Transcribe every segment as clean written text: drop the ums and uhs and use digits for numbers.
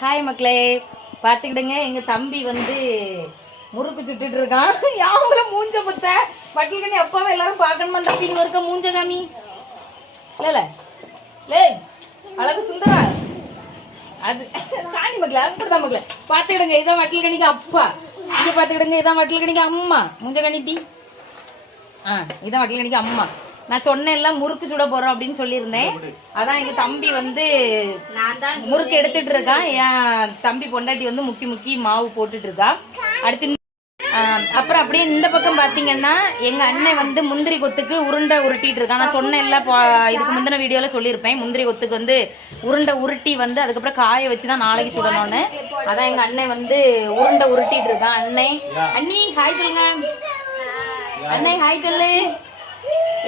Hi மக்களே, பார்த்துக்கிடுங்க. எங்க தம்பி வந்து முறுக்கு சுட்டுட்டு இருக்கான். யாவங்கள மூஞ்ச புத்த பட்டிக்கிட்டு அப்பாவே எல்லாரும் பார்க்கணுமா? தம்பி நீ இருக்க மூஞ்ச காமி. இல்ல லே அழகு சுந்தரா, அது காணி மக்களே, அப்படிதான் மக்களே. பார்த்துக்கிடுங்க, இதான் வட்டில் கணிக்கு அப்பா. இங்க பார்த்துக்கிடுங்க, இதான் வட்டில் கணிக்கு அம்மா. மூஞ்ச கணிட்டி இதான் வட்டில் கணிக்கு அம்மா. நான் சொன்னேன் எல்லாம் முறுக்கு சுட போறோம் அப்படின்னு சொல்லியிருந்தேன். அதான் எங்க தம்பி வந்து முறுக்கு எடுத்துட்டு இருக்கான். என் தம்பி பொண்டாட்டி வந்து முக்கி மாவு போட்டுட்டு இருக்கா. அடுத்து அப்புறம் அப்படியே இந்த பக்கம் பாத்தீங்கன்னா எங்க அண்ணன் வந்து முந்திரி கொத்துக்கு உருண்டை உருட்டிட்டு இருக்கான். நான் சொன்னேன் எல்லாம் இதுக்கு முந்தின வீடியோல சொல்லியிருப்பேன். முந்திரி கொத்துக்கு வந்து உருண்டை உருட்டி வந்து அதுக்கப்புறம் காய வச்சுதான் நாளைக்கு சுடணும்னு. அதான் எங்க அண்ணன் வந்து உருண்டை உருட்டிட்டு இருக்கான். அண்ணி ஹாய் சொல்லுங்க. அண்ணே ஹாய் சொல்லு.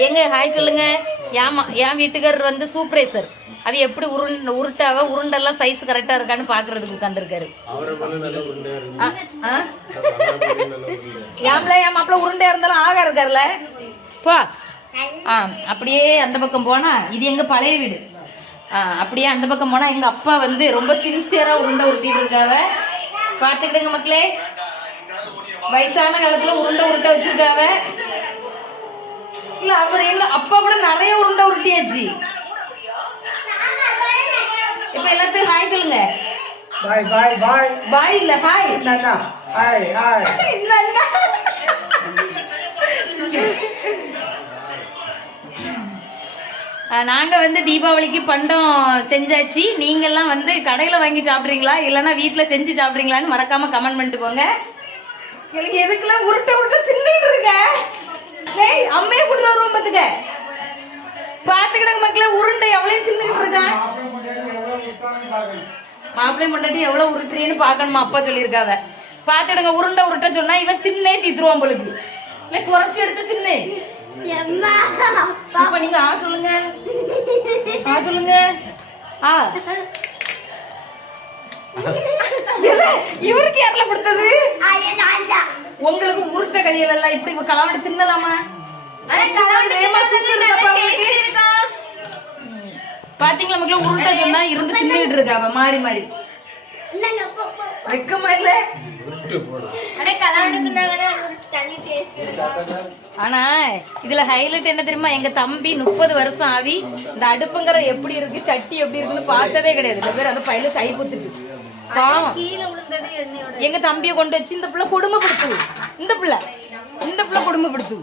எங்க ஹாய் சொல்லுங்க. என் வீட்டுக்காரர் வந்து சூப்பரேசர். அவ எப்படி உருட்டாவ உருண்டெல்லாம் சைஸ் கரெக்டா இருக்கான்னு பாக்குறதுக்கு உட்கார்ந்துருக்காரு. என் மாப்பிள்ள உருண்டையா இருந்தாலும் ஆகா இருக்காருல்ல பா. அப்படியே அந்த பக்கம் போனா இது எங்க பழைய வீடு. அப்படியே அந்த பக்கம் போனா எங்க அப்பா வந்து ரொம்ப சின்சியரா உருண்டை உருட்டிட்டு இருக்காவ. பாத்துக்கிட்டுங்க மக்களே, வயசான காலத்துல உருண்டை உருட்ட வச்சிருக்காவ. இல்ல அவர் எங்க அப்பா கூட நிறைய உருண்டை உருட்டியாச்சு. இப்ப எல்லாத்துக்கும் ஹாய் சொல்லுங்க. பாய் பாய் பாய் பாய் இல்ல ஹாய். Hi hi. நாங்க வந்து தீபாவளிக்கு பண்டம் செஞ்சாச்சு. நீங்க எல்லாம் வந்து கடையில வாங்கி சாப்பிடுறீங்களா இல்லன்னா வீட்டுல செஞ்சு சாப்பிடுறீங்களான்னு மறக்காம கமெண்ட் பண்ணிட்டு போங்க. எனக்கு எதுக்கெல்லாம் உருட்ட உருட்ட தின்னுட்டு இருக்க அம்மையை கூட்டு வருவோம். பாத்துக்க பாத்துக்கிடங்க மக்களே, உருண்டை எவ்வளவு தின்னுட்டு இருக்கான். மாப்பிள்ளையும் பொண்டாட்டி எவ்வளவு உருட்டுறீன்னு பாக்கணுமா அப்பா சொல்லியிருக்காவ. பாத்துக்கிடுங்க, உருண்டை உருட்ட சொன்னா இவன் தின்னே தீத்துருவான் பொழுது. இல்ல குறைச்சி எடுத்து தின்னு. இப்ப நீங்க சொல்லுங்க சொல்லுங்க. இவருக்கு யாருல கொடுத்தது? உங்களுக்கு உருட்ட கையில எல்லாம் இப்படி கலவடி தின்னலாமா? பாத்தீங்களா மக்களே, உருட்ட சொன்னா இருந்து தின்னுட்டு இருக்காவ மாறி மாறி. வெக்கமா இல்ல? ஆனா இதுல ஹைலைட் என்ன தெரியுமா? எங்க தம்பி 30 வருஷம் ஆவி இந்த அடுப்புங்கிற எப்படி இருக்கு சட்டி எப்படி இருக்குன்னு பார்த்ததே கிடையாது. இந்த பேர் அந்த பையில கை குத்துட்டு பாவம் எங்க தம்பியை கொண்டு வச்சு இந்த பிள்ளை கொடுமைப்படுத்து. இந்த பிள்ளை கொடுமைப்படுத்து.